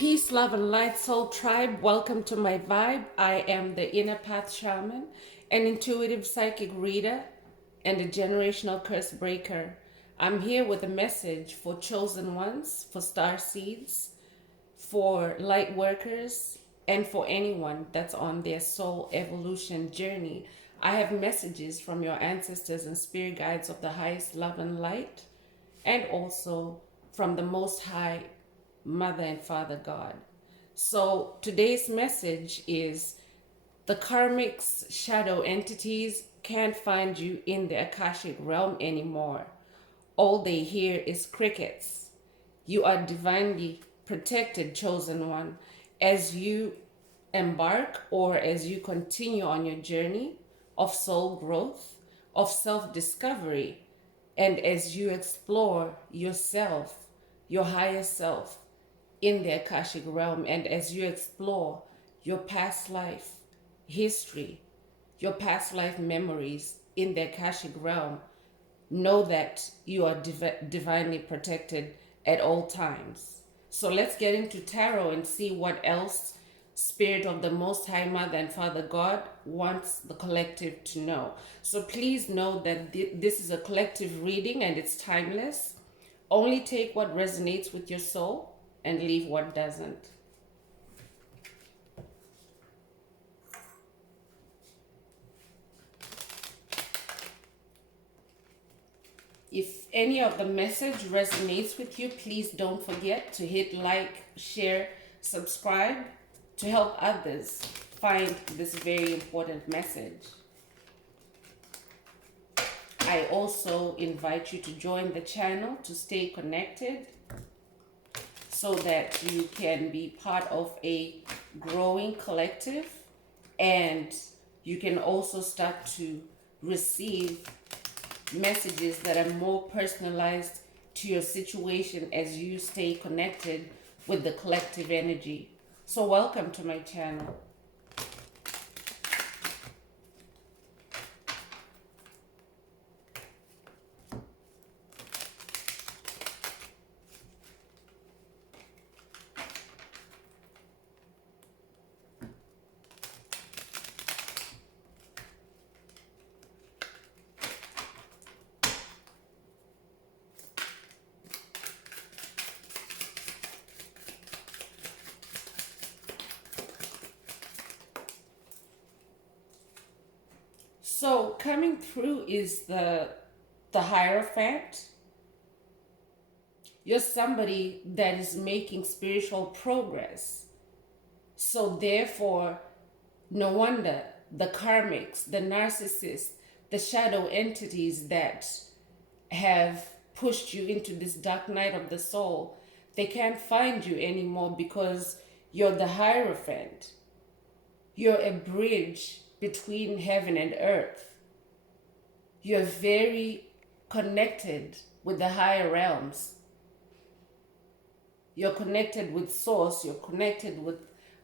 Peace, love, and light, soul tribe. Welcome to my vibe. I am the Inner Path Shaman, an intuitive psychic reader, and a generational curse breaker. I'm here with a message for chosen ones, for star seeds, for light workers, and for anyone that's on their soul evolution journey. I have messages from your ancestors and spirit guides of the highest love and light, and also from the Most High Mother and Father God. So today's message is the karmic's shadow entities can't find you in the Akashic realm anymore. All they hear is crickets. You are divinely protected, chosen one, as you embark or as you continue on your journey of soul growth, of self discovery, and as you explore yourself, your higher self, in the Akashic realm, and as you explore your past life history, your past life memories in the Akashic realm, know that you are divinely protected at all times. So let's get into tarot and see what else Spirit of the Most High Mother and Father God wants the collective to know. So please know that this is a collective reading and it's timeless. Only take what resonates with your soul and leave what doesn't. If any of the message resonates with you, please don't forget to hit like, share, subscribe to help others find this very important message. I also invite you to join the channel to stay connected so that you can be part of a growing collective, and you can also start to receive messages that are more personalized to your situation as you stay connected with the collective energy. So welcome to my channel. So coming through is the Hierophant. You're somebody that is making spiritual progress. So therefore, no wonder the karmics, the narcissists, the shadow entities that have pushed you into this dark night of the soul, they can't find you anymore because you're the Hierophant. You're a bridge between heaven and earth. You're very connected with the higher realms. You're connected with source, you're connected with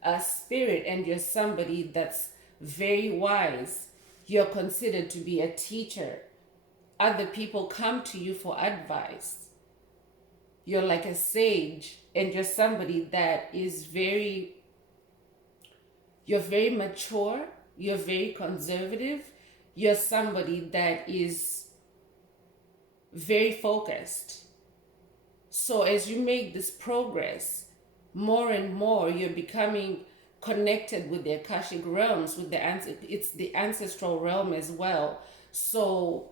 a spirit, and you're somebody that's very wise. You're considered to be a teacher. Other people come to you for advice. You're like a sage, and you're somebody that is you're very mature, you're very conservative, you're somebody that is very focused. So as you make this progress, more and more you're becoming connected with the Akashic realms, with it's the ancestral realm as well. So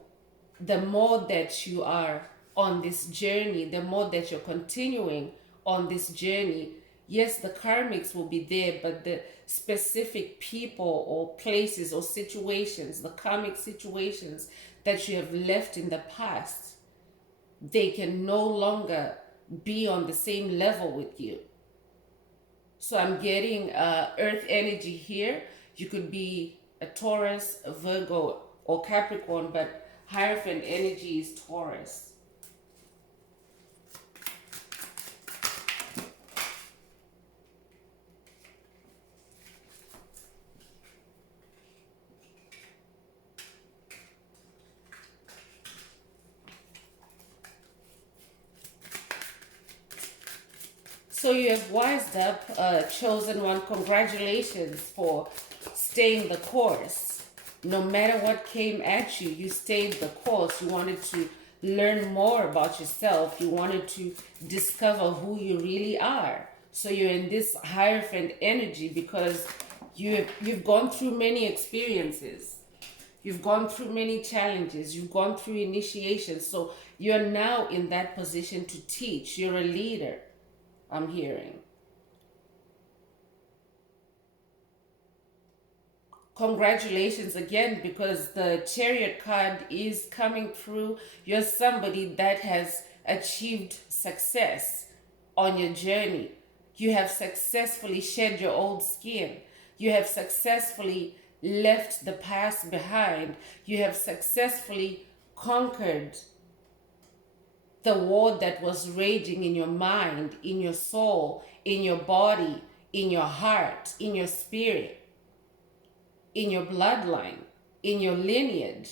the more that you are on this journey, the more that you're continuing on this journey, yes, the karmics will be there, but the specific people or places or situations, the karmic situations that you have left in the past, they can no longer be on the same level with you. So I'm getting earth energy here. You could be a Taurus, a Virgo, or Capricorn, but Hierophant energy is Taurus. So you have wised up, chosen one. Congratulations for staying the course. No matter what came at you, you stayed the course. You wanted to learn more about yourself. You wanted to discover who you really are. So you're in this Hierophant energy because you've gone through many experiences. You've gone through many challenges. You've gone through initiations. So you're now in that position to teach. You're a leader, I'm hearing. Congratulations again, because the Chariot card is coming through. You're somebody that has achieved success on your journey. You have successfully shed your old skin. You have successfully left the past behind. You have successfully conquered the war that was raging in your mind, in your soul, in your body, in your heart, in your spirit, in your bloodline, in your lineage.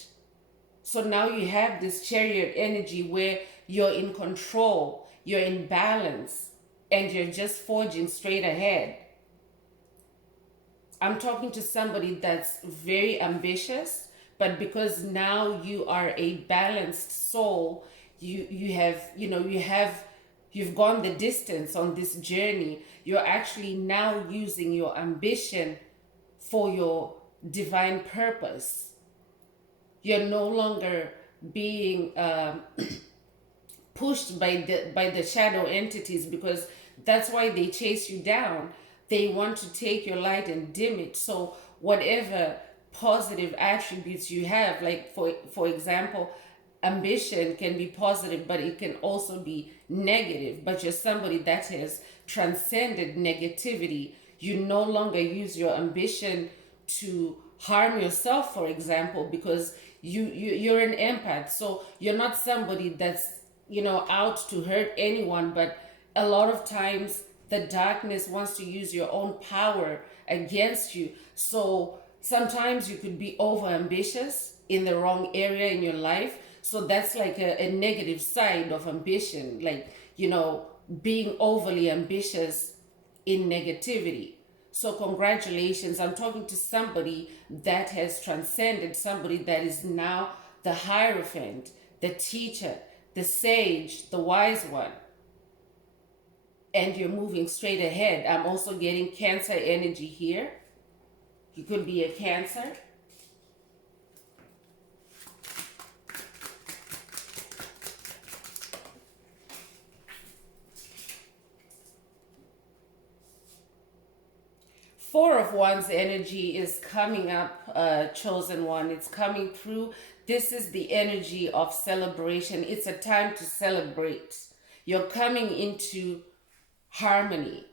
So now you have this Chariot energy where you're in control, you're in balance, and you're just forging straight ahead. I'm talking to somebody that's very ambitious, but because now you are a balanced soul, you've gone the distance on this journey. You're actually now using your ambition for your divine purpose. You're no longer being pushed by the shadow entities, because that's why they chase you down. They want to take your light and dim it. So whatever positive attributes you have, like for example, ambition can be positive, but it can also be negative. But you're somebody that has transcended negativity. You no longer use your ambition to harm yourself, for example, because you're an empath. So you're not somebody that's out to hurt anyone, but a lot of times the darkness wants to use your own power against you. So sometimes you could be over ambitious in the wrong area in your life. So that's like a negative side of ambition, like being overly ambitious in negativity. So congratulations. I'm talking to somebody that has transcended, somebody that is now the Hierophant, the teacher, the sage, the wise one. And you're moving straight ahead. I'm also getting Cancer energy here. You could be a Cancer. Four of Wands energy is coming up, chosen one. It's coming through. This is the energy of celebration. It's a time to celebrate. You're coming into harmony.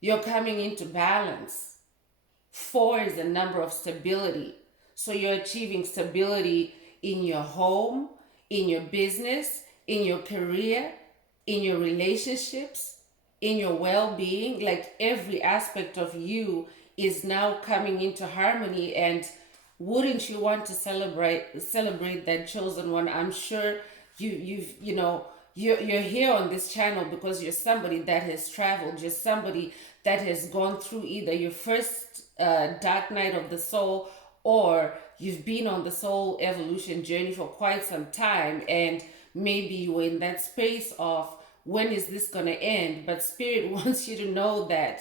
You're coming into balance. Four is a number of stability. So you're achieving stability in your home, in your business, in your career, in your relationships, in your well-being. Like every aspect of you is now coming into harmony. And wouldn't you want to celebrate that, chosen one? I'm sure you're here on this channel because you're somebody that has traveled. You're somebody that has gone through either your first dark night of the soul, or you've been on the soul evolution journey for quite some time, and maybe you were in that space of, when is this going to end? But Spirit wants you to know that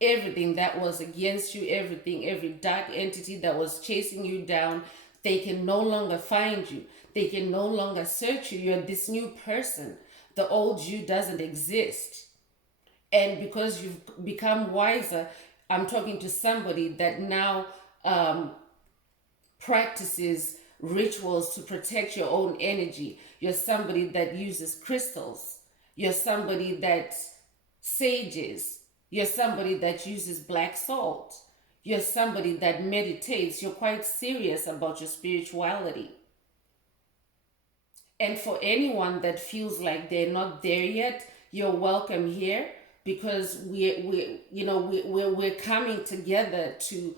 everything that was against you, every dark entity that was chasing you down, they can no longer find you. They can no longer search you. You're this new person. The old you doesn't exist. And because you've become wiser, I'm talking to somebody that now practices rituals to protect your own energy. You're somebody that uses crystals. You're somebody that sages. You're somebody that uses black salt. You're somebody that meditates. You're quite serious about your spirituality. And for anyone that feels like they're not there yet, you're welcome here, because we're coming together to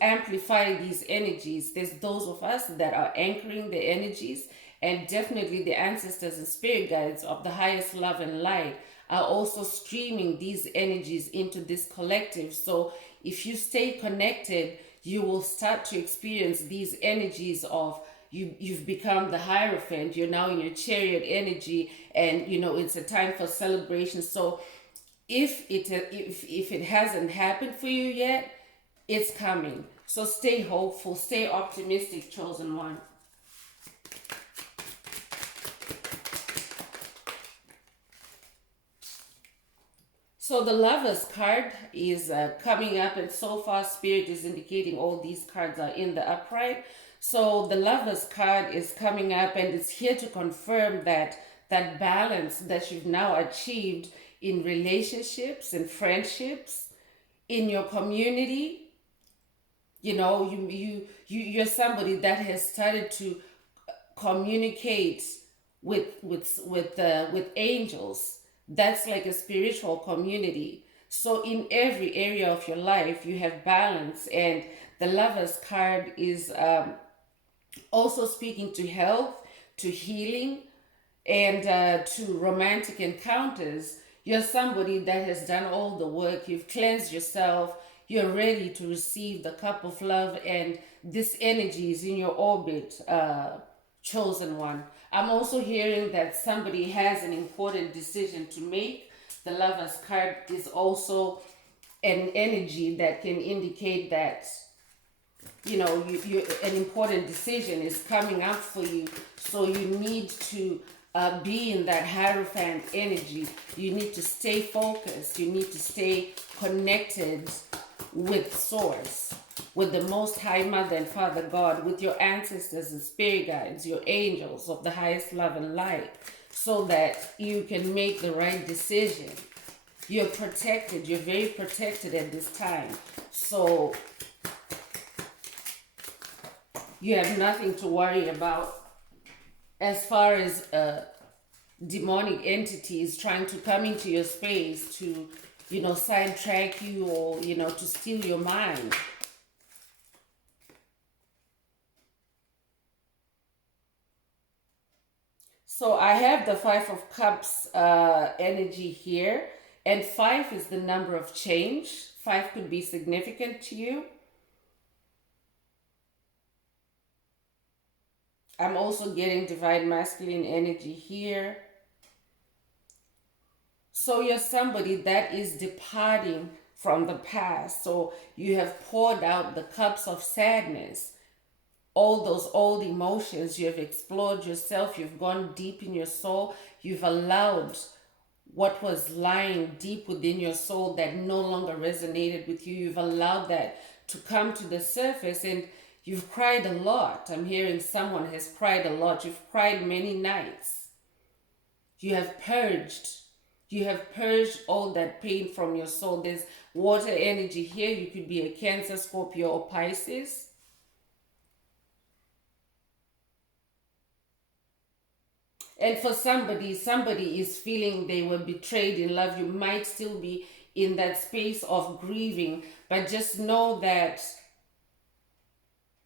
amplify these energies. There's those of us that are anchoring the energies, and definitely the ancestors and spirit guides of the highest love and light are also streaming these energies into this collective. So if you stay connected, you will start to experience these energies of you've become the Hierophant, you're now in your chariot energy, and it's a time for celebration. So if it hasn't happened for you yet, it's coming. So stay hopeful, stay optimistic, chosen one. So the Lovers card is coming up, and so far Spirit is indicating all these cards are in the upright. So the Lovers card is coming up, and it's here to confirm that balance that you've now achieved in relationships and friendships, in your community. You're somebody that has started to communicate with angels. That's like a spiritual community. So in every area of your life you have balance, and the Lovers card is also speaking to health, to healing, and to romantic encounters. You're somebody that has done all the work. You've cleansed yourself. You're ready to receive the cup of love, and this energy is in your orbit, chosen one. I'm also hearing that somebody has an important decision to make. The Lovers card is also an energy that can indicate that an important decision is coming up for you. So you need to be in that Hierophant energy. You need to stay focused. You need to stay connected with Source, with the Most High Mother and Father God, with your ancestors and spirit guides, your angels of the highest love and light, so that you can make the right decision. You're protected. You're very protected at this time. So you have nothing to worry about as far as demonic entities trying to come into your space to, sidetrack you, or, to steal your mind. So I have the Five of Cups energy here, and 5 is the number of change. 5 could be significant to you. I'm also getting Divine Masculine energy here. So you're somebody that is departing from the past. So you have poured out the cups of sadness, all those old emotions. You have explored yourself. You've gone deep in your soul. You've allowed what was lying deep within your soul that no longer resonated with you. You've allowed that to come to the surface, and you've cried a lot. I'm hearing someone has cried a lot. You've cried many nights. You have purged. You have purged all that pain from your soul. There's water energy here. You could be a Cancer, Scorpio, or Pisces. And for somebody is feeling they were betrayed in love. You might still be in that space of grieving, but just know that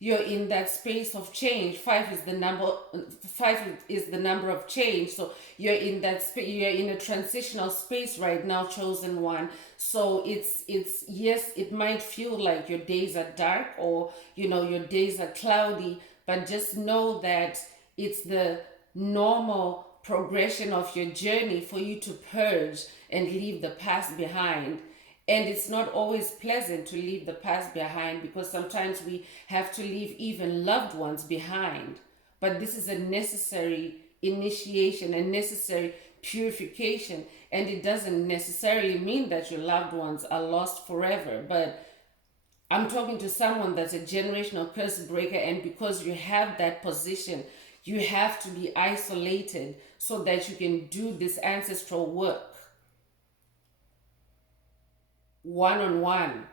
you're in that space of change. 5 is the number of change. So you're in that space. You're in a transitional space right now, chosen one. So it's yes, it might feel like your days are dark, or your days are cloudy, but just know that it's the normal progression of your journey for you to purge and leave the past behind. And it's not always pleasant to leave the past behind, because sometimes we have to leave even loved ones behind. But this is a necessary initiation, a necessary purification. And it doesn't necessarily mean that your loved ones are lost forever. But I'm talking to someone that's a generational curse breaker, and because you have that position, you have to be isolated so that you can do this ancestral work one-on-one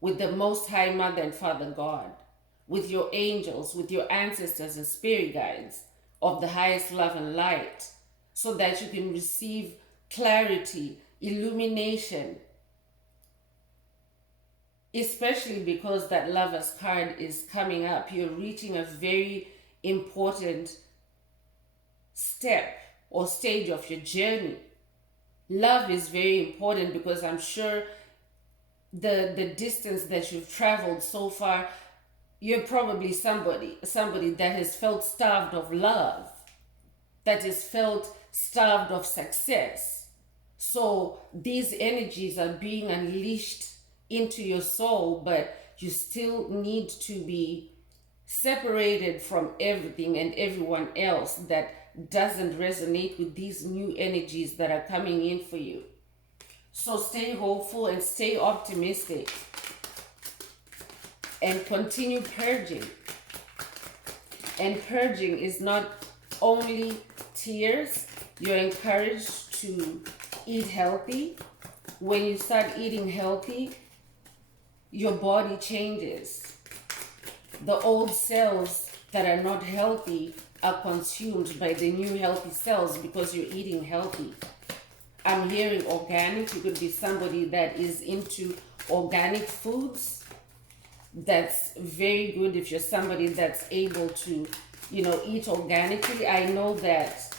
with the Most High Mother and Father God, with your angels, with your ancestors and spirit guides of the highest love and light, so that you can receive clarity, illumination, especially because that Lovers card is coming up. You're reaching a very important step or stage of your journey. Love is very important because I'm sure the distance that you've traveled so far, you're probably somebody that has felt starved of love, that has felt starved of success. So these energies are being unleashed into your soul, but you still need to be separated from everything and everyone else that doesn't resonate with these new energies that are coming in for you. So stay hopeful and stay optimistic and continue purging. And purging is not only tears. You're encouraged to eat healthy. When you start eating healthy, your body changes. The old cells that are not healthy are consumed by the new healthy cells because you're eating healthy. I'm hearing organic. You could be somebody that is into organic foods. That's very good if you're somebody that's able to, eat organically. I know that,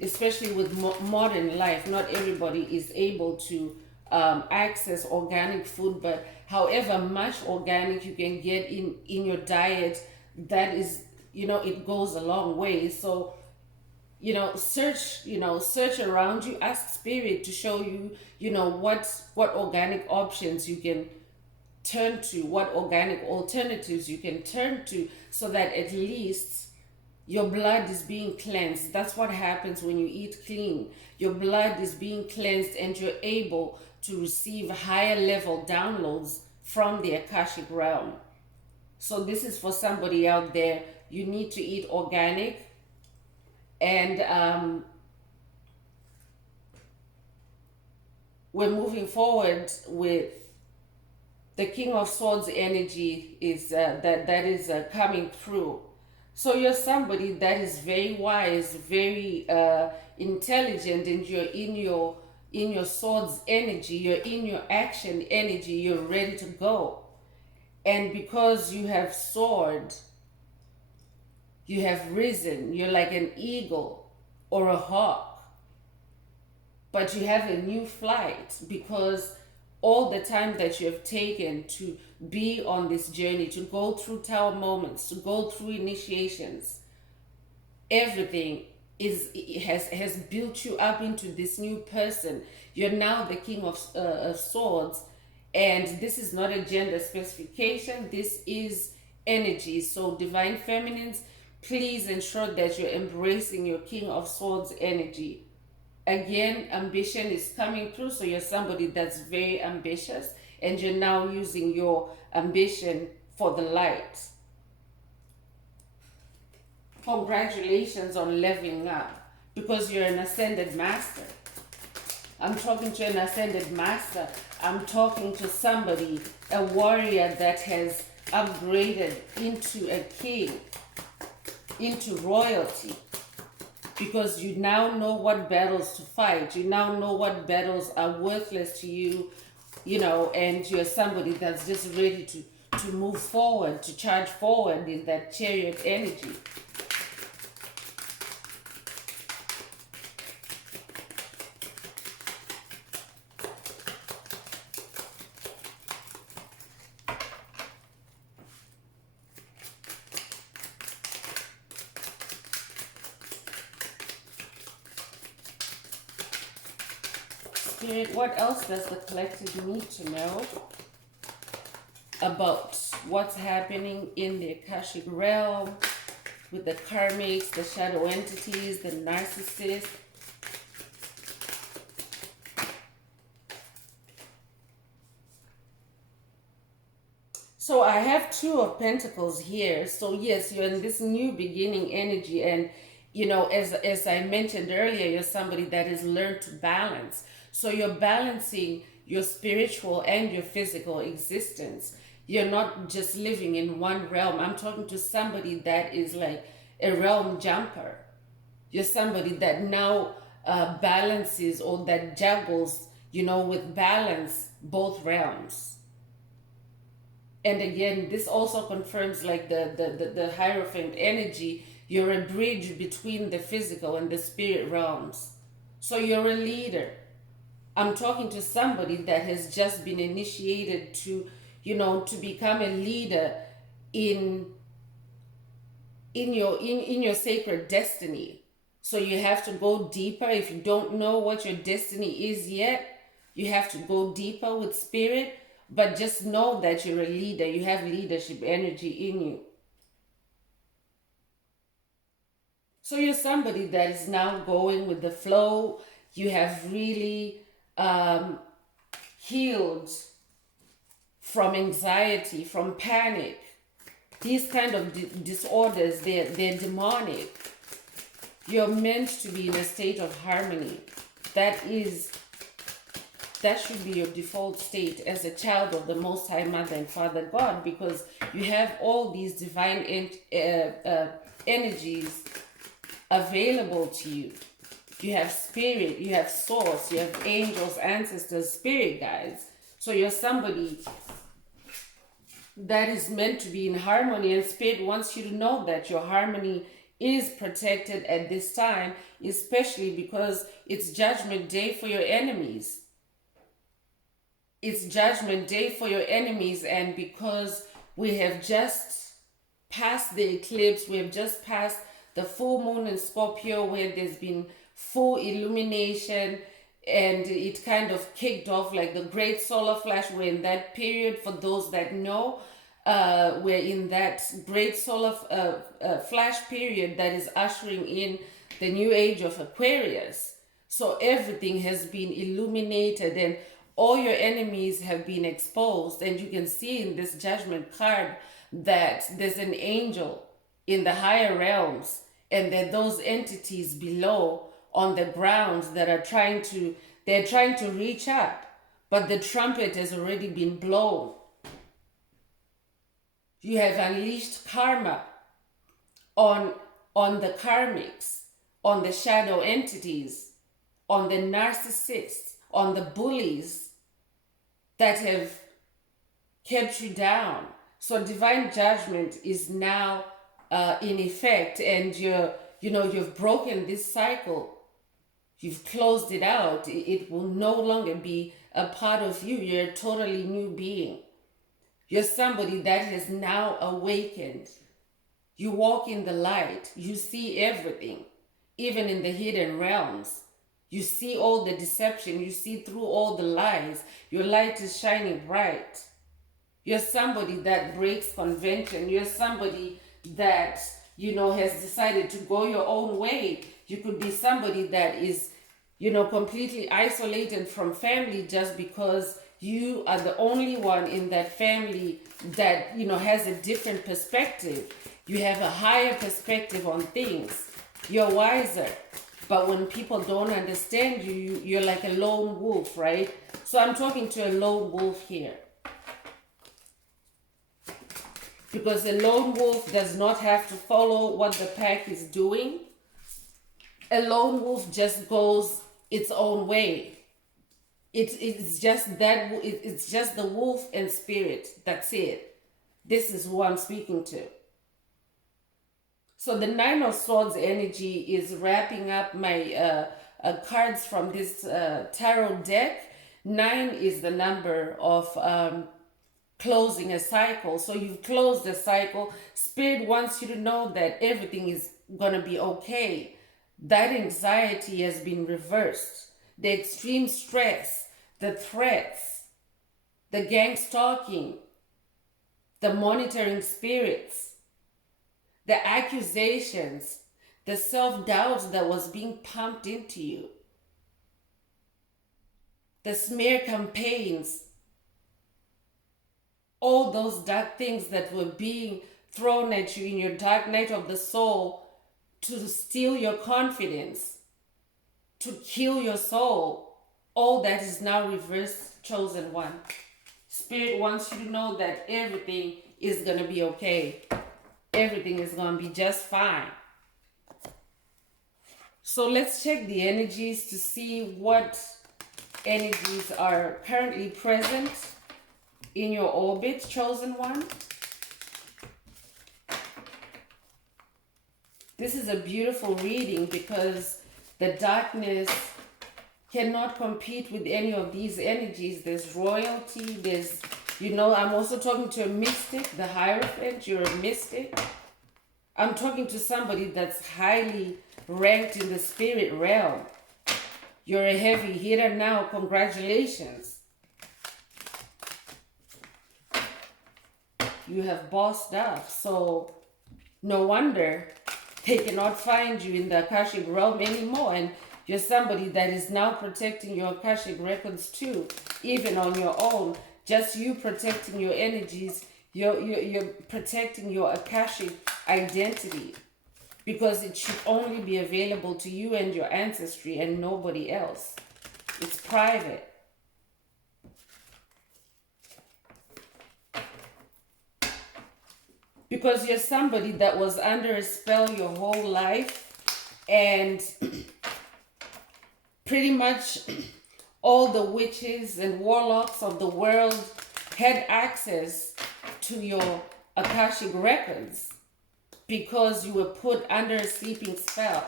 especially with modern life, not everybody is able to access organic food, but however much organic you can get in your diet, that is, it goes a long way. So search around you, ask spirit to show you, what organic options you can turn to, what organic alternatives you can turn to, so that at least your blood is being cleansed. That's what happens when you eat clean. Your blood is being cleansed and you're able to receive higher level downloads from the Akashic realm. So this is for somebody out there. You need to eat organic. And we're moving forward with the King of Swords energy is that is coming through. So you're somebody that is very wise, very intelligent, and you're in your swords energy. You're in your action energy. You're ready to go, and because you have soared, you have risen. You're like an eagle or a hawk. But you have a new flight because all the time that you have taken to be on this journey, to go through tower moments, to go through initiations, everything has built you up into this new person. You're now the King of Swords, and this is not a gender specification. This is energy. So divine feminines, please ensure that you're embracing your King of Swords energy. Again, ambition is coming through, so you're somebody that's very ambitious, and you're now using your ambition for the light. Congratulations on leveling up, because you're an ascended master. I'm talking to an ascended master. I'm talking to somebody, a warrior that has upgraded into a king, into royalty. Because you now know what battles to fight. You now know what battles are worthless to you, and you're somebody that's just ready to move forward, to charge forward in that chariot energy. Spirit, what else does the collective need to know about what's happening in the Akashic realm with the karmics, the shadow entities, the narcissists? So I have Two of Pentacles here. So yes, you're in this new beginning energy, and as I mentioned earlier, you're somebody that has learned to balance. So you're balancing your spiritual and your physical existence. You're not just living in one realm. I'm talking to somebody that is like a realm jumper. You're somebody that now balances, or that juggles, with balance, both realms. And again, this also confirms like the Hierophant energy. You're a bridge between the physical and the spirit realms. So you're a leader. I'm talking to somebody that has just been initiated to, to become a leader in in your sacred destiny. So you have to go deeper. If you don't know what your destiny is yet, you have to go deeper with spirit. But just know that you're a leader. You have leadership energy in you. So you're somebody that is now going with the flow. You have really healed from anxiety, from panic. These kind of disorders, they're demonic. You're meant to be in a state of harmony. That should be your default state as a child of the Most High Mother and Father God, because you have all these divine energies available to you. You have spirit, you have source, you have angels, ancestors, spirit guides. So you're somebody that is meant to be in harmony, and spirit wants you to know that your harmony is protected at this time, especially because it's judgment day for your enemies. It's judgment day for your enemies, and because we have just passed the eclipse, we have just passed the full moon in Scorpio, where there's been full illumination, and it kind of kicked off like the great solar flash. We're in that period. For those that know, we're in that great solar flash period that is ushering in the new age of Aquarius. So everything has been illuminated and all your enemies have been exposed. And you can see in this judgment card that there's an angel in the higher realms, and that those entities below on the ground that are trying to reach up, but the trumpet has already been blown. You have unleashed karma on the karmics, on the shadow entities, on the narcissists, on the bullies that have kept you down. So divine judgment is now in effect, and you've broken this cycle. You've closed it out. It will no longer be a part of you. You're a totally new being. You're somebody that has now awakened. You walk in the light. You see everything, even in the hidden realms. You see all the deception. You see through all the lies. Your light is shining bright. You're somebody that breaks convention. You're somebody that, has decided to go your own way. You could be somebody that is, completely isolated from family just because you are the only one in that family that, has a different perspective. You have a higher perspective on things. You're wiser. But when people don't understand you, you're like a lone wolf, right? So I'm talking to a lone wolf here. Because a lone wolf does not have to follow what the pack is doing. A lone wolf just goes its own way. It's just the wolf and spirit. That's it. This is who I'm speaking to. So the Nine of Swords energy is wrapping up my cards from this tarot deck. 9 is the number of closing a cycle. So you've closed a cycle. Spirit wants you to know that everything is going to be okay. That anxiety has been reversed. The extreme stress, the threats, the gang stalking, the monitoring spirits, the accusations, the self-doubt that was being pumped into you, the smear campaigns, all those dark things that were being thrown at you in your dark night of the soul to steal your confidence, to kill your soul, all that is now reversed, chosen one. Spirit wants you to know that everything is going to be okay. Everything is going to be just fine. So let's check the energies to see what energies are currently present in your orbit, chosen one. This is a beautiful reading because the darkness cannot compete with any of these energies. There's royalty, there's, I'm also talking to a mystic, the Hierophant. You're a mystic. I'm talking to somebody that's highly ranked in the spirit realm. You're a heavy hitter now. Congratulations. You have bossed up. So no wonder they cannot find you in the Akashic realm anymore. And you're somebody that is now protecting your Akashic records too, even on your own. Just you protecting your energies, you're protecting your Akashic identity, because it should only be available to you and your ancestry and nobody else. It's private. Because you're somebody that was under a spell your whole life, and pretty much all the witches and warlocks of the world had access to your Akashic records because you were put under a sleeping spell.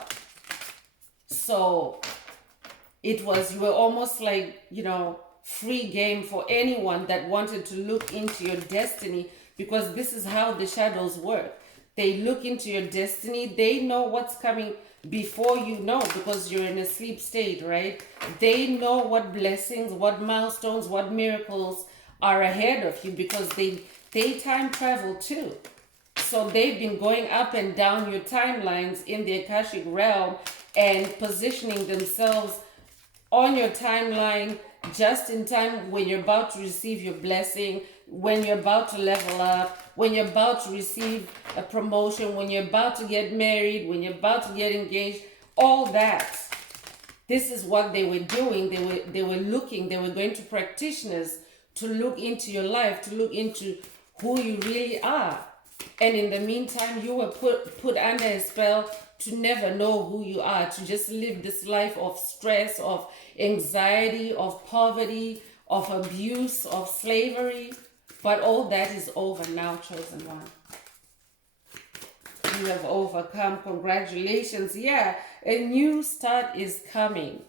So you were almost like, free game for anyone that wanted to look into your destiny, because this is how the shadows work. They look into your destiny. They know what's coming before you know, because you're in a sleep state, right? They know what blessings, what milestones, what miracles are ahead of you, because they time travel too. So they've been going up and down your timelines in the Akashic realm and positioning themselves on your timeline just in time when you're about to receive your blessing, when you're about to level up, when you're about to receive a promotion, when you're about to get married, when you're about to get engaged, all that. This is what they were doing. They were going to practitioners to look into your life, to look into who you really are. And in the meantime, you were put under a spell to never know who you are, to just live this life of stress, of anxiety, of poverty, of abuse, of slavery. But all that is over now, chosen one. You have overcome. Congratulations. Yeah, a new start is coming.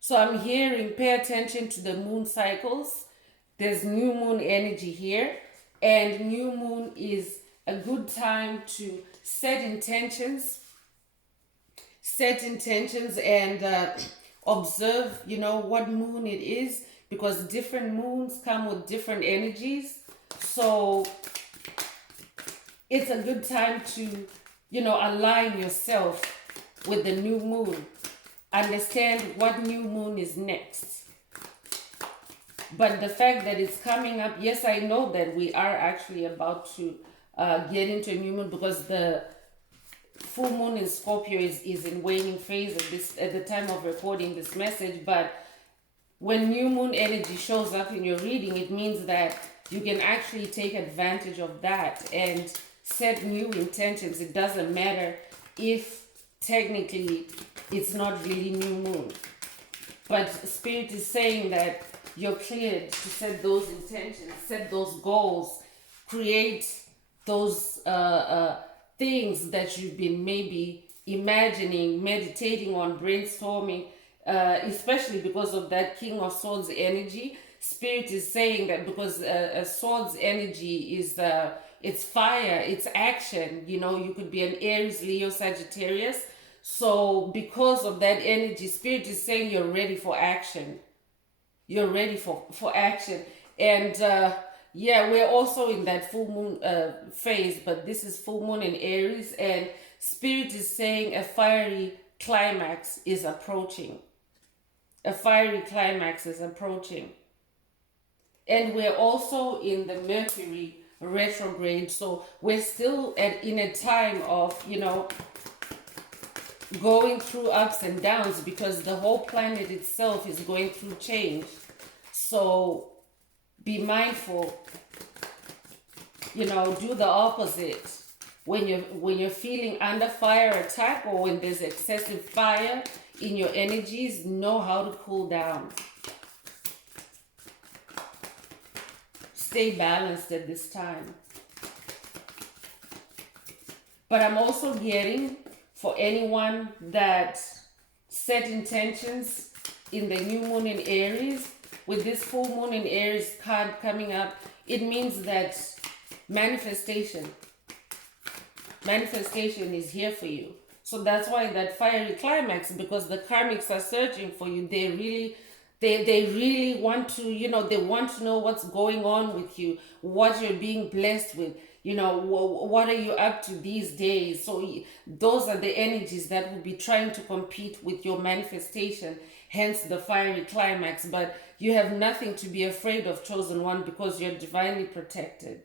So I'm hearing, pay attention to the moon cycles. There's new moon energy here. And new moon is a good time to set intentions and observe, what moon it is, because different moons come with different energies. So it's a good time to, align yourself with the new moon. Understand what new moon is next. But the fact that it's coming up, yes, I know that we are actually about to get into a new moon, because the full moon in Scorpio is in waning phase at the time of recording this message. But when new moon energy shows up in your reading, it means that you can actually take advantage of that and set new intentions. It doesn't matter if technically it's not really new moon, but Spirit is saying that you're cleared to set those intentions, set those goals, create those things that you've been maybe imagining, meditating on, brainstorming, especially because of that King of Swords energy. Spirit is saying that because a Swords energy is it's fire, it's action. You could be an Aries, Leo, Sagittarius. So because of that energy, Spirit is saying you're ready for action. You're ready for action. And yeah, we're also in that full moon phase, but this is full moon in Aries, and Spirit is saying a fiery climax is approaching. A fiery climax is approaching. And we're also in the Mercury retrograde, so we're still in a time of, going through ups and downs, because the whole planet itself is going through change. So be mindful, do the opposite. When you're feeling under fire attack, or when there's excessive fire in your energies, know how to cool down. Stay balanced at this time. But I'm also getting, for anyone that set intentions in the new moon in Aries, with this full moon in Aries card coming up, it means that manifestation manifestation is here for you. So that's why that fiery climax, because the karmics are searching for you. They really want to, they want to know what's going on with you, what you're being blessed with, what are you up to these days. So those are the energies that will be trying to compete with your manifestation, hence the fiery climax. But you have nothing to be afraid of, chosen one, because you're divinely protected.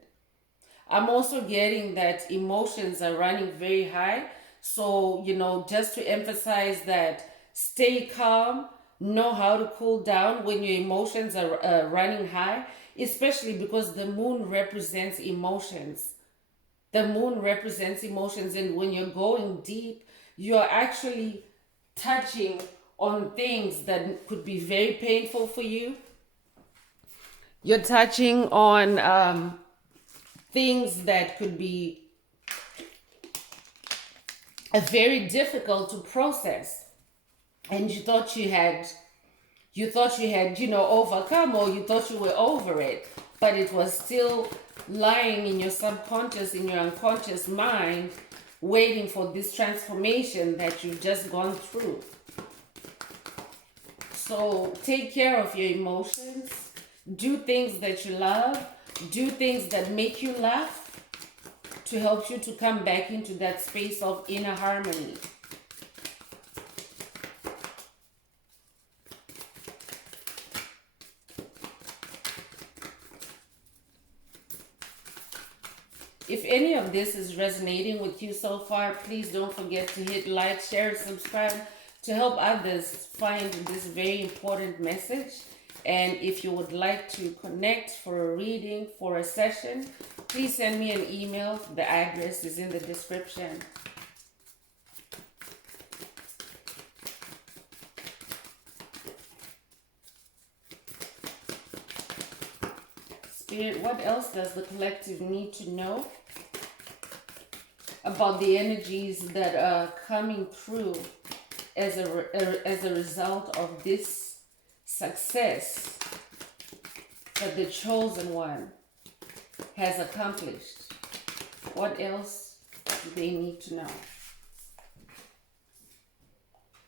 I'm also getting that emotions are running very high. So, just to emphasize that, stay calm, know how to cool down when your emotions are running high, especially because the moon represents emotions. The moon represents emotions, and when you're going deep, you're actually touching on things that could be very painful for you. You're touching on things that could be very difficult to process, and you thought you had overcome, or you thought you were over it, but it was still lying in your subconscious, in your unconscious mind, waiting for this transformation that you've just gone through. So take care of your emotions, do things that you love, do things that make you laugh, to help you to come back into that space of inner harmony. If any of this is resonating with you so far, please don't forget to hit like, share, subscribe to help others find this very important message. And if you would like to connect for a reading, for a session, please send me an email. The address is in the description. Spirit, what else does the collective need to know about the energies that are coming through as a result of this success that the chosen one has accomplished? What else do they need to know?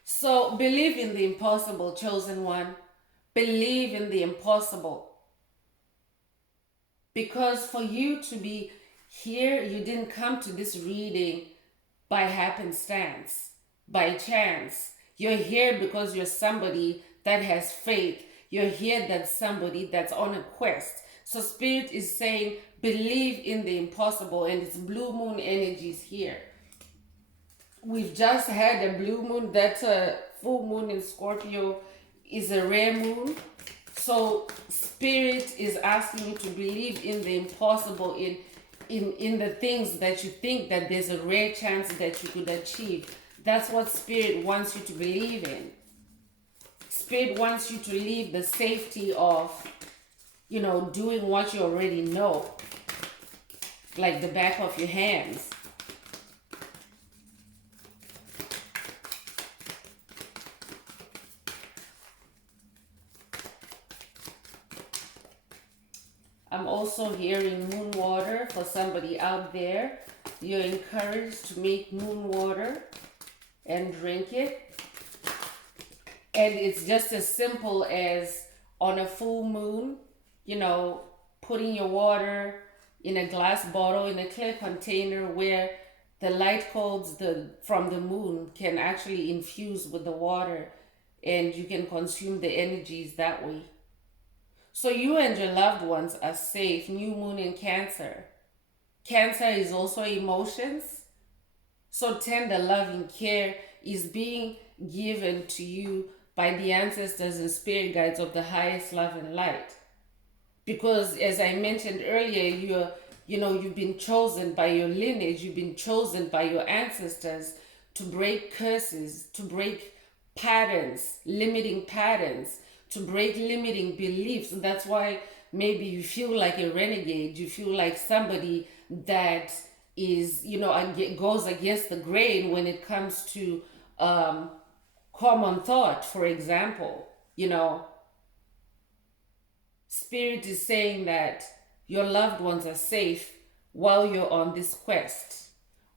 So believe in the impossible, chosen one. Believe in the impossible. Because for you to be here, you didn't come to this reading by happenstance, by chance. You're here because you're somebody that has faith. You're here that's somebody that's on a quest. So Spirit is saying, believe in the impossible, and it's blue moon energies here. We've just had a blue moon. That's a full moon in Scorpio, is a rare moon. So Spirit is asking you to believe in the impossible, in the things that you think that there's a rare chance that you could achieve. That's what Spirit wants you to believe in. Spirit wants you to leave the safety of, doing what you already know, like the back of your hands. I'm also hearing moon water for somebody out there. You're encouraged to make moon water and drink it. And it's just as simple as, on a full moon, putting your water in a glass bottle, in a clear container, where the light codes from the moon can actually infuse with the water, and you can consume the energies that way. So you and your loved ones are safe. New moon in Cancer. Cancer is also emotions. So tender loving care is being given to you by the ancestors and spirit guides of the highest love and light. Because as I mentioned earlier, you've been chosen by your lineage, you've been chosen by your ancestors to break curses, to break patterns, limiting patterns, to break limiting beliefs. And that's why maybe you feel like a renegade, you feel like somebody that is, goes against the grain when it comes to common thought, for example. you know, Spirit is saying that your loved ones are safe while you're on this quest,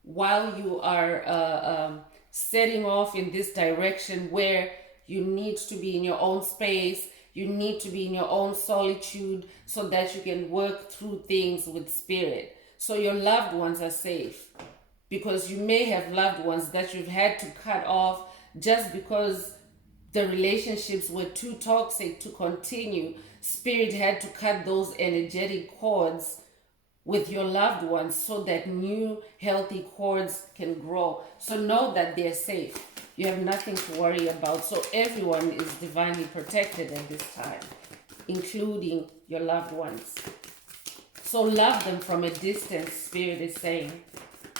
while you are setting off in this direction where you need to be in your own space, you need to be in your own solitude so that you can work through things with Spirit. So your loved ones are safe, because you may have loved ones that you've had to cut off just because the relationships were too toxic to continue. Spirit had to cut those energetic cords with your loved ones so that new healthy cords can grow. So know that they're safe. You have nothing to worry about. So everyone is divinely protected at this time, including your loved ones. So love them from a distance, Spirit is saying.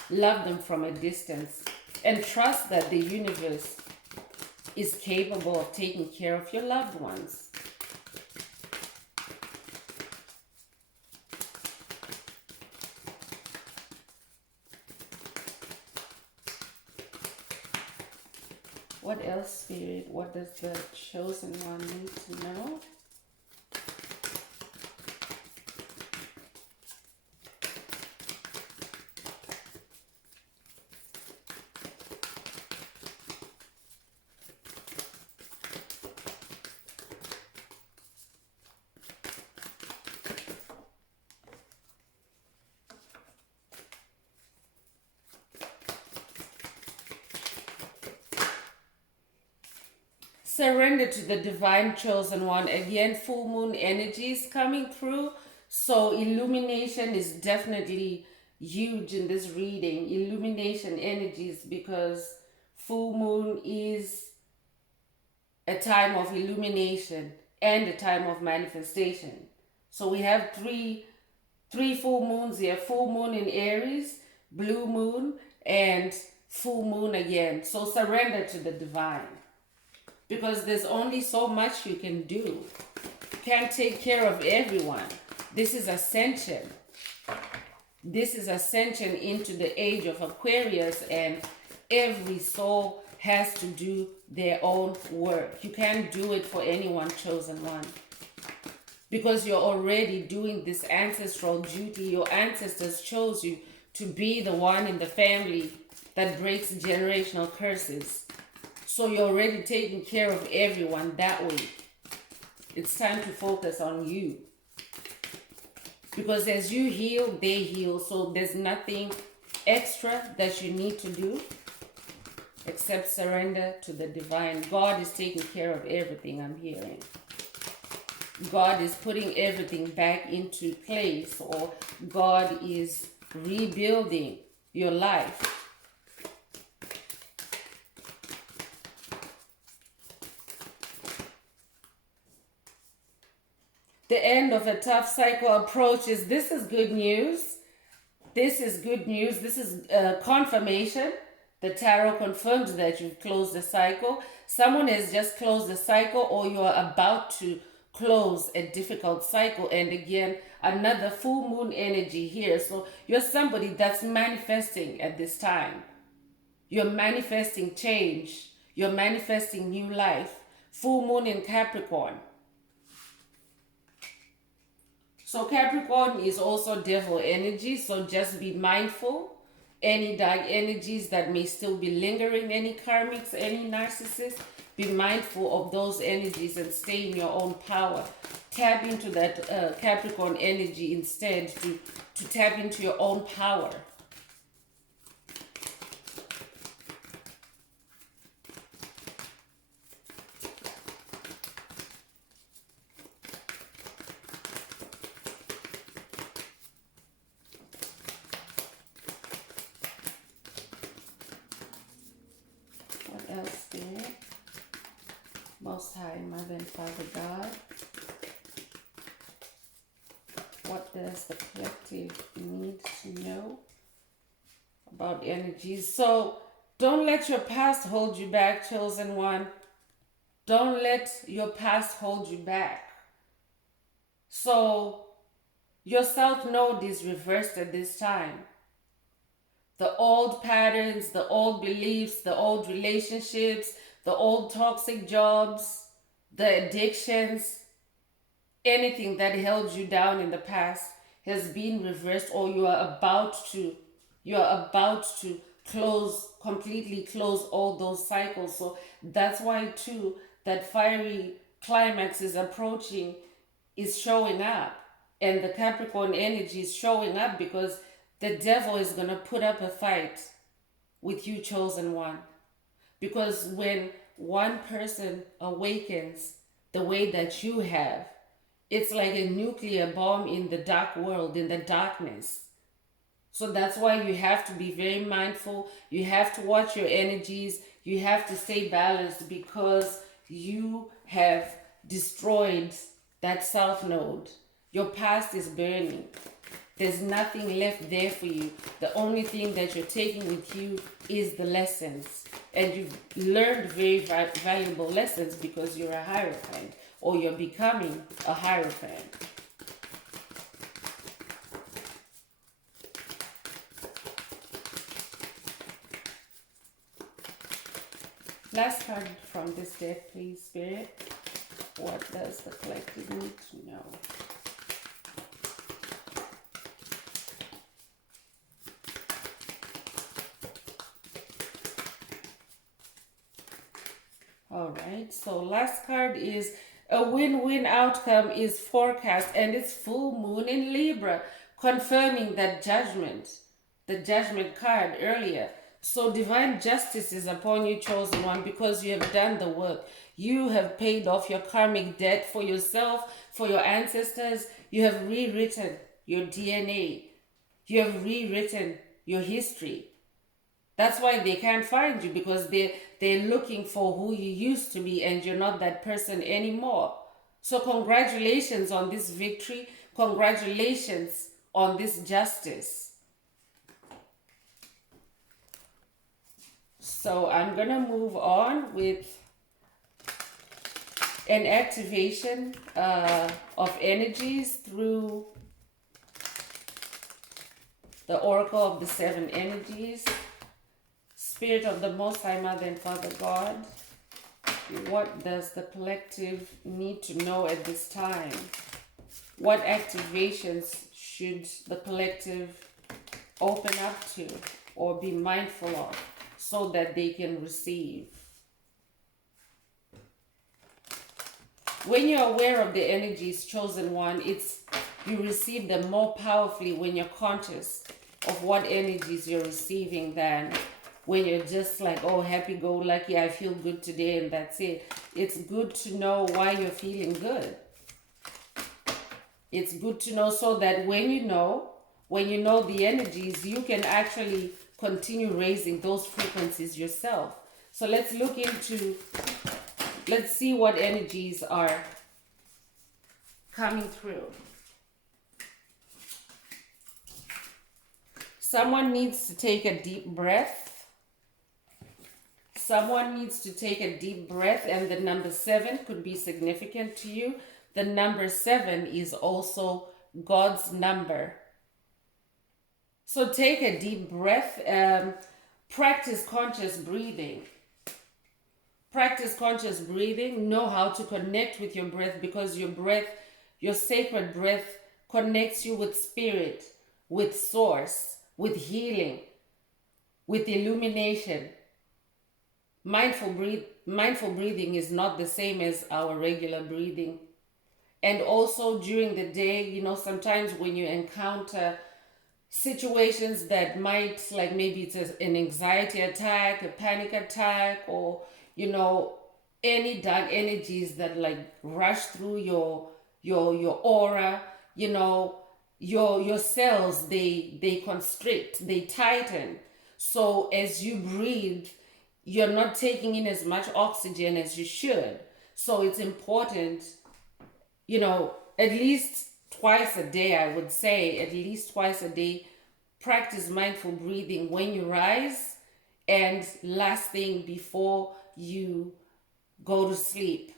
Love them from a distance. And trust that the universe is capable of taking care of your loved ones. What else, Spirit? What does the chosen one need to know? Surrender to the divine chosen one. Again, full moon energies coming through. So illumination is definitely huge in this reading. Illumination energies, because full moon is a time of illumination and a time of manifestation. So we have three full moons here. Full moon in Aries, blue moon, and full moon again. So surrender to the divine, because there's only so much you can do. You can't take care of everyone. This is ascension. This is ascension into the age of Aquarius, and every soul has to do their own work. You can't do it for anyone, chosen one, because you're already doing this ancestral duty. Your ancestors chose you to be the one in the family that breaks generational curses. So you're already taking care of everyone that way. It's time to focus on you, because as you heal, they heal. So there's nothing extra that you need to do except surrender to the divine. God is taking care of everything, I'm hearing. God is putting everything back into place, or God is rebuilding your life. The end of a tough cycle approaches. This is good news. This is good news. This is confirmation. The tarot confirms that you've closed the cycle. Someone has just closed the cycle, or you are about to close a difficult cycle. And again, another full moon energy here. So you're somebody that's manifesting at this time. You're manifesting change. You're manifesting new life. Full moon in Capricorn. So Capricorn is also devil energy, so just be mindful. Any dark energies that may still be lingering, any karmics, any narcissists, be mindful of those energies and stay in your own power. Tap into that Capricorn energy instead to tap into your own power. Else there. Most High Mother and Father God, what does the collective need to know about energies? So don't let your past hold you back, chosen one. Don't let your past hold you back. So your South Node is reversed at this time. The old patterns, the old beliefs, the old relationships, the old toxic jobs, the addictions, anything that held you down in the past has been reversed, or you are about to completely close all those cycles. So that's why too that fiery climax is approaching, is showing up, and the Capricorn energy is showing up because the devil is going to put up a fight with you, chosen one. Because when one person awakens the way that you have, it's like a nuclear bomb in the dark world, in the darkness. So that's why you have to be very mindful. You have to watch your energies. You have to stay balanced because you have destroyed that south node. Your past is burning. There's nothing left there for you. The only thing that you're taking with you is the lessons. And you've learned very valuable lessons because you're a Hierophant, or you're becoming a Hierophant. Last card from this deck, please, Spirit. What does the collective need to know? All right, so last card is a win-win outcome is forecast, and it's full moon in Libra, confirming that judgment, the judgment card earlier. So divine justice is upon you, chosen one, because you have done the work. You have paid off your karmic debt for yourself, for your ancestors. You have rewritten your DNA. You have rewritten your history. That's why they can't find you, because they're looking for who you used to be, and you're not that person anymore. So congratulations on this victory. Congratulations on this justice. So I'm going to move on with an activation of energies through the Oracle of the Seven Energies. Spirit of the Most High Mother and Father God, what does the collective need to know at this time? What activations should the collective open up to or be mindful of so that they can receive? When you're aware of the energies, chosen one, you receive them more powerfully when you're conscious of what energies you're receiving than when you're just like, oh, happy-go-lucky, I feel good today, and that's it. It's good to know why you're feeling good. It's good to know so that when you know the energies, you can actually continue raising those frequencies yourself. So let's see what energies are coming through. Someone needs to take a deep breath. Someone needs to take a deep breath, and the number 7 could be significant to you. The number 7 is also God's number. So take a deep breath. Practice conscious breathing. Practice conscious breathing. Know how to connect with your breath, because your breath, your sacred breath, connects you with spirit, with source, with healing, with illumination. Mindful breathing is not the same as our regular breathing. And also during the day, sometimes when you encounter situations that might, like maybe it's an anxiety attack, a panic attack, or, any dark energies that like rush through your aura, your cells, they constrict, they tighten. So as you breathe, you're not taking in as much oxygen as you should. So it's important, at least twice a day, I would say, at least twice a day, practice mindful breathing when you rise and last thing before you go to sleep.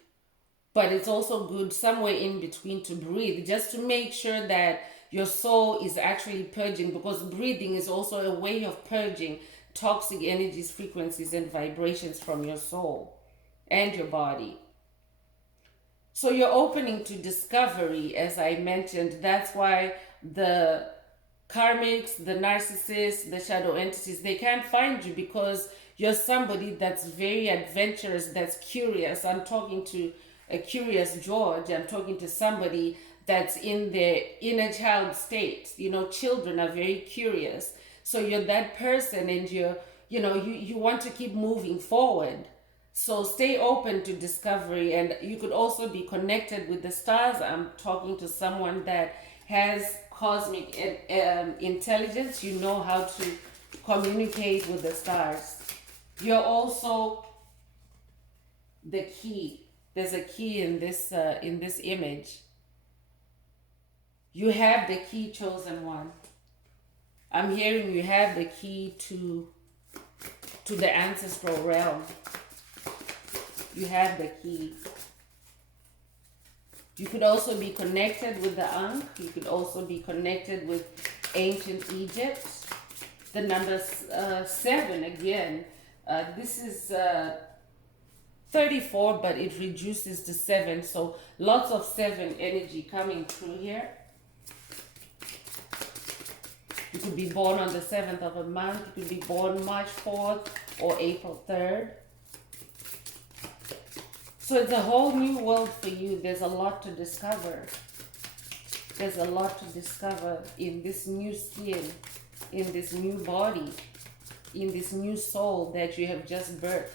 But it's also good somewhere in between to breathe, just to make sure that your soul is actually purging, because breathing is also a way of purging toxic energies, frequencies, and vibrations from your soul and your body. So you're opening to discovery, as I mentioned. That's why the karmics, the narcissists, the shadow entities, they can't find you because you're somebody that's very adventurous, that's curious. I'm talking to a curious George. I'm talking to somebody that's in their inner child state. You know, children are very curious. So you're that person, and you want to keep moving forward. So stay open to discovery, and you could also be connected with the stars. I'm talking to someone that has cosmic intelligence. You know how to communicate with the stars. You're also the key. There's a key in this image. You have the key, chosen one. I'm hearing you have the key to the ancestral realm. You have the key. You could also be connected with the Ankh. You could also be connected with ancient Egypt. The number 7 again. This is 34, but it reduces to 7. So lots of 7 energy coming through here. You could be born on the 7th of a month. You could be born March 4th or April 3rd. So it's a whole new world for you. There's a lot to discover. There's a lot to discover in this new skin, in this new body, in this new soul that you have just birthed.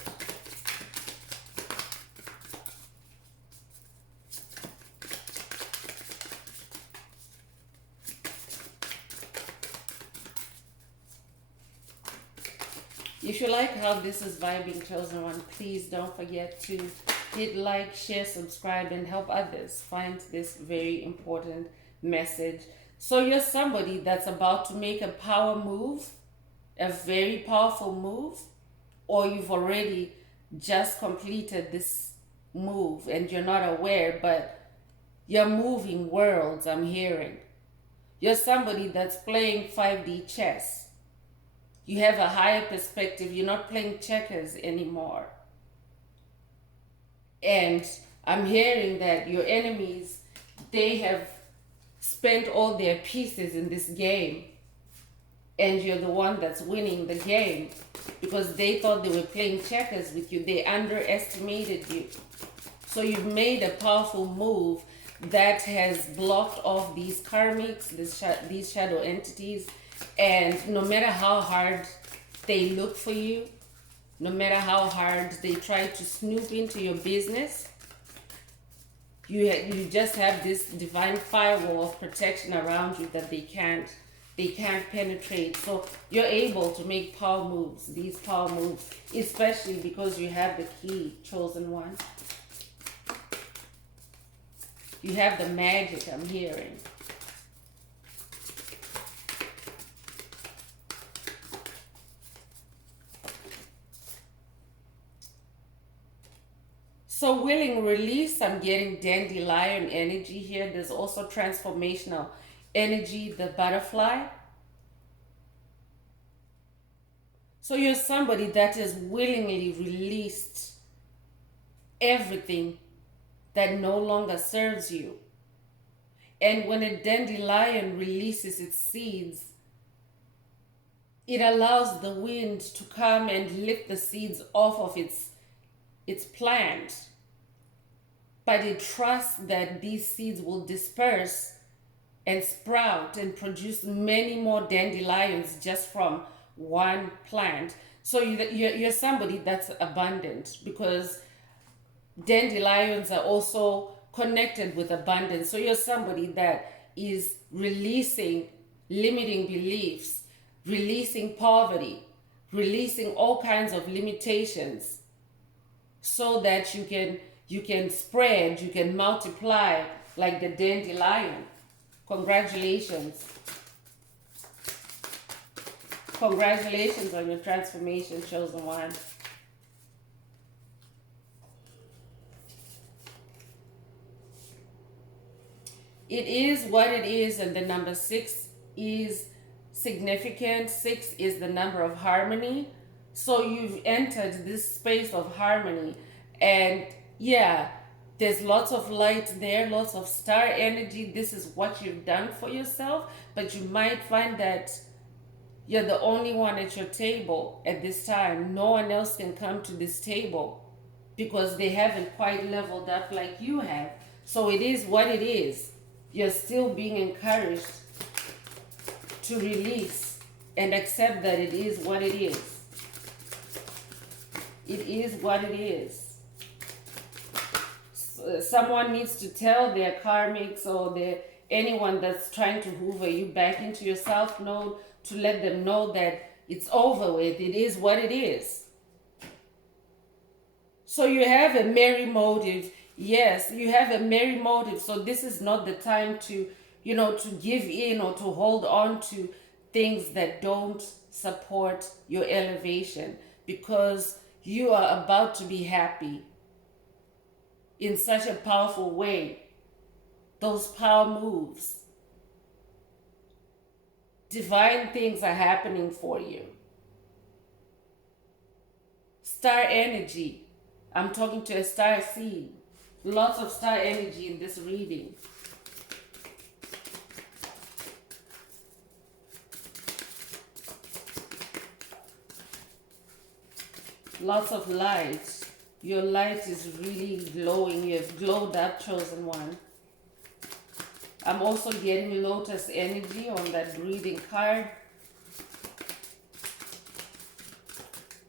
If you like how this is vibing, chosen one, please don't forget to hit like, share, subscribe, and help others find this very important message. So you're somebody that's about to make a power move, a very powerful move, or you've already just completed this move and you're not aware, but you're moving worlds, I'm hearing. You're somebody that's playing 5D chess. You have a higher perspective. You're not playing checkers anymore. And I'm hearing that your enemies, they have spent all their pieces in this game. And you're the one that's winning the game because they thought they were playing checkers with you. They underestimated you. So you've made a powerful move that has blocked off these karmics, these shadow entities. And no matter how hard they look for you, no matter how hard they try to snoop into your business, you just have this divine firewall of protection around you that they can't penetrate. So you're able to make power moves, these power moves, especially because you have the key, chosen one. You have the magic, I'm hearing. So willing release, I'm getting dandelion energy here. There's also transformational energy, the butterfly. So you're somebody that has willingly released everything that no longer serves you. And when a dandelion releases its seeds, it allows the wind to come and lift the seeds off of its plant. But it trusts that these seeds will disperse and sprout and produce many more dandelions just from one plant. So you're somebody that's abundant because dandelions are also connected with abundance. So you're somebody that is releasing limiting beliefs, releasing poverty, releasing all kinds of limitations so that you can spread, you can multiply like the dandelion. Congratulations. Congratulations on your transformation, chosen one. It is what it is, and the number 6 is significant. 6 is the number of harmony. So you've entered this space of harmony, and yeah, There's lots of light there, lots of star energy. This is what you've done for yourself, but you might find that you're the only one at your table at this time. No one else can come to this table because they haven't quite leveled up like you have. So it is what it is. You're still being encouraged to release and accept that it is what it is. It is what it is. Someone needs to tell their karmics or anyone that's trying to hoover you back into your self node to let them know that it's over with. It is what it is. So you have a merry motive. Yes, you have a merry motive. So this is not the time to, to give in or to hold on to things that don't support your elevation, because you are about to be happy in such a powerful way. Those power moves. Divine things are happening for you. Star energy. I'm talking to a star seed. Lots of star energy in this reading. Lots of light. Your light is really glowing. You have glowed up, chosen one. I'm also getting lotus energy on that breathing card.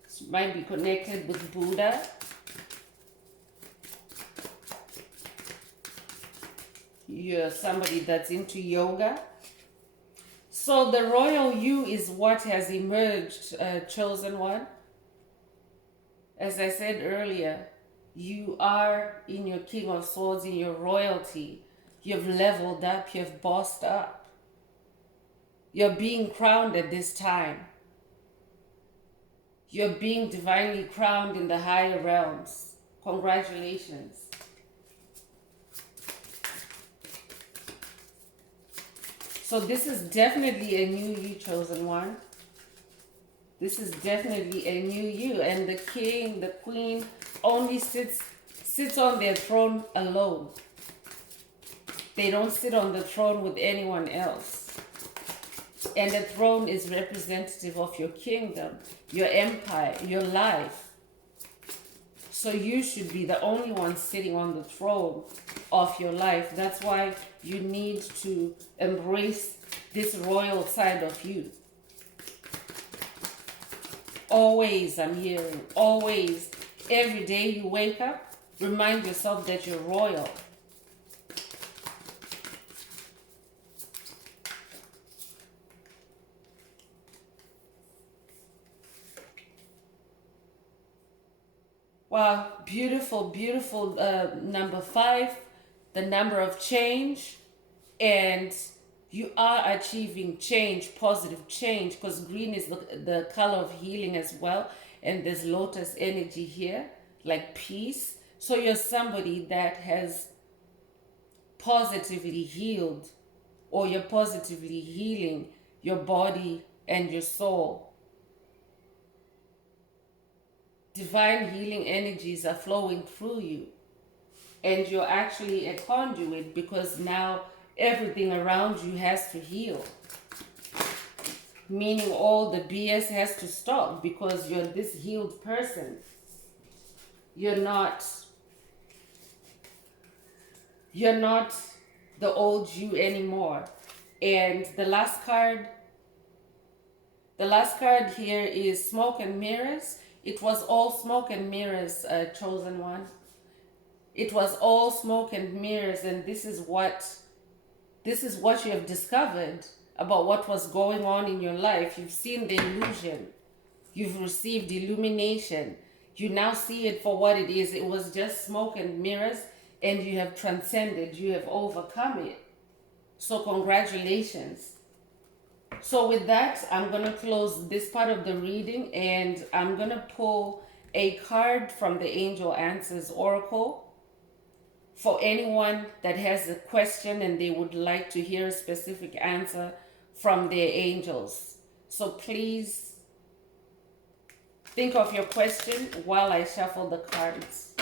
It might be connected with Buddha. You're somebody that's into yoga. So the royal you is what has emerged, chosen one. As I said earlier, you are in your King of Swords, in your royalty. You've leveled up, you've bossed up. You're being crowned at this time. You're being divinely crowned in the higher realms. Congratulations. So this is definitely a new you, chosen one. This is definitely a new you. And the king, the queen only sits on their throne alone. They don't sit on the throne with anyone else. And the throne is representative of your kingdom, your empire, your life. So you should be the only one sitting on the throne of your life. That's why you need to embrace this royal side of you. Always, I'm hearing, always, every day you wake up, remind yourself that you're royal. Wow, beautiful, beautiful number 5, the number of change, and you are achieving change, positive change, because green is the color of healing as well, and there's lotus energy here, like peace. So you're somebody that has positively healed, or you're positively healing your body and your soul. Divine healing energies are flowing through you, and you're actually a conduit, because now everything around you has to heal, meaning all the BS has to stop, because you're this healed person. You're not the old you anymore. And the last card here is smoke and mirrors. It was all smoke and mirrors, chosen one. It was all smoke and mirrors, and this is what you have discovered about what was going on in your life. You've seen the illusion. You've received illumination. You now see it for what it is. It was just smoke and mirrors, and you have transcended. You have overcome it. So congratulations. So with that, I'm going to close this part of the reading, and I'm going to pull a card from the Angel Answers Oracle for anyone that has a question and they would like to hear a specific answer from their angels. So please think of your question while I shuffle the cards.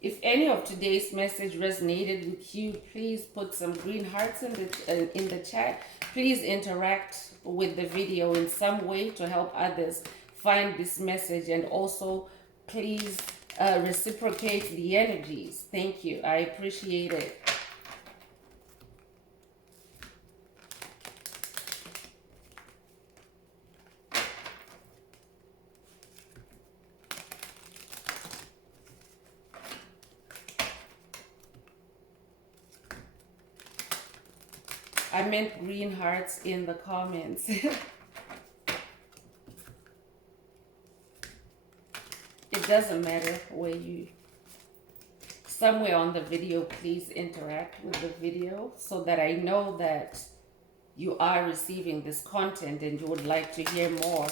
If any of today's message resonated with you, please put some green hearts in the chat. Please interact with the video in some way to help others find this message, and also please reciprocate the energies. Thank you. I appreciate it. I meant green hearts in the comments. It doesn't matter where you, somewhere on the video, please interact with the video so that I know that you are receiving this content and you would like to hear more.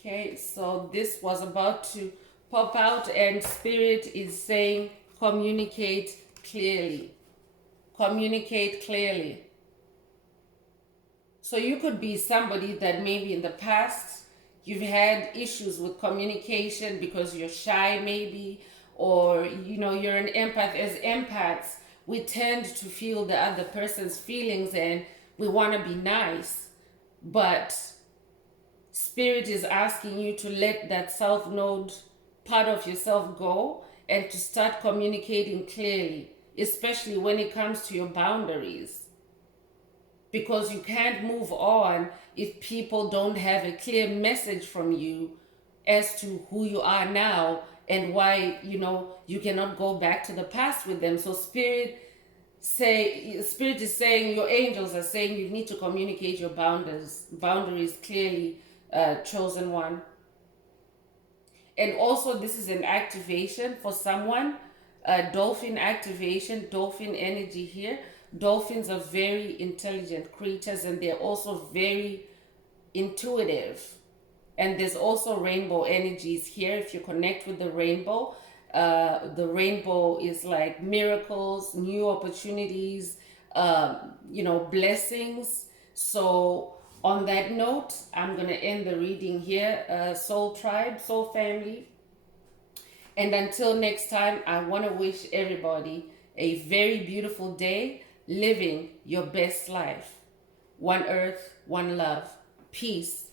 Okay, so this was about to pop out, and Spirit is saying communicate clearly. Communicate clearly. So you could be somebody that maybe in the past you've had issues with communication because you're shy maybe, or you're an empath. As empaths, we tend to feel the other person's feelings and we want to be nice, but Spirit is asking you to let that self node part of yourself go and to start communicating clearly, especially when it comes to your boundaries. Because you can't move on if people don't have a clear message from you as to who you are now and why you cannot go back to the past with them. So Spirit is saying, your angels are saying, you need to communicate your boundaries clearly, chosen one. And also, this is an activation for someone, dolphin activation, dolphin energy here. Dolphins are very intelligent creatures, and they're also very intuitive. And there's also rainbow energies here. If you connect with the rainbow is like miracles, new opportunities, blessings. So on that note, I'm going to end the reading here, Soul Tribe, Soul Family. And until next time, I want to wish everybody a very beautiful day, living your best life. One earth, one love. Peace.